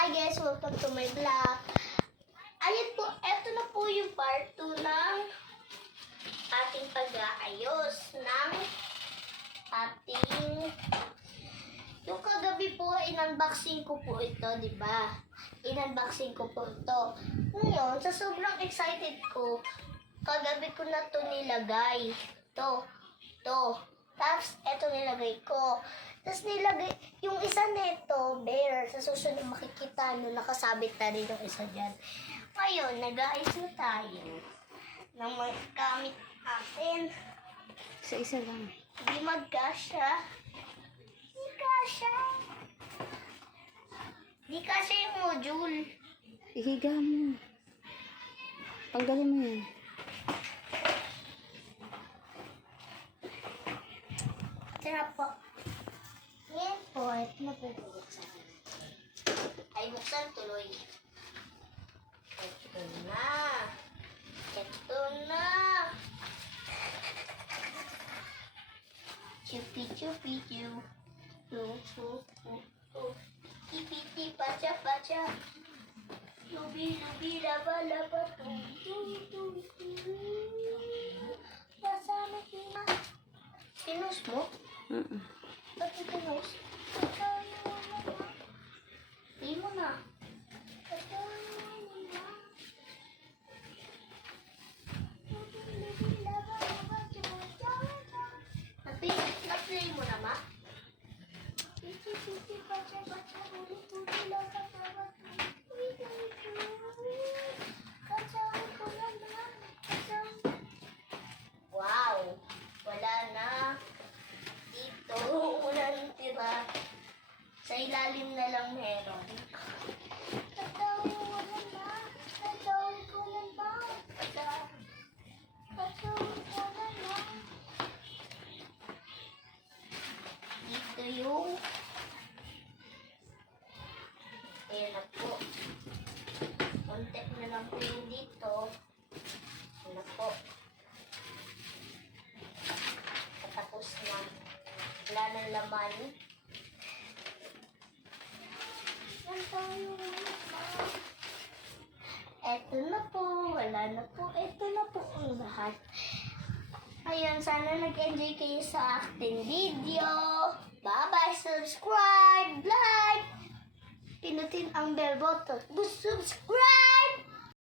Hi guys, welcome to my vlog. Ayan po, eto na po yung part 2 ng ating pag-aayos ng ating... Yung kagabi po, in-unboxing ko po ito, di ba? In-unboxing ko po ito. Ngayon, sa sobrang excited ko, kagabi ko na to nilagay. To. Tapos, eto nilagay ko. Tapos nilagay, yung isa nito, bear, sa susunod makikita nyo, nakasabit na rin yung isa dyan. Ngayon, nag-aayos na tayo ng mga gamit natin. Sa isa lang. Hindi magkasya. Hindi kasya. Hindi kasya yung module. Ihiga mo. Tanggalin mo yan. Tara po. Ngayon po, ito na po bubuksan. Ay, buksan tuloy. Ito na. Ito na. Chupi-chupi-chu. Ipiti pacha-pacha. Lubi-lubi laba-laba. Nasaan na kina? Pinus mo? Ba't ito pinus? Hindi mo na. Na-play mo na, ma? Wow! Wala na. Dito, wala nang tira. Sa ilalim na lang meron. Dito yung ayan na po. Konti na lang po yung dito. Ayan na po. Patapos na. Wala nang laman. Eto na po. Wala na po. Eto na po ang lahat. Ayun, sana nag-enjoy kayo sa ating video. Bye-bye! Subscribe! Like! Pinutin ang bell button. Subscribe!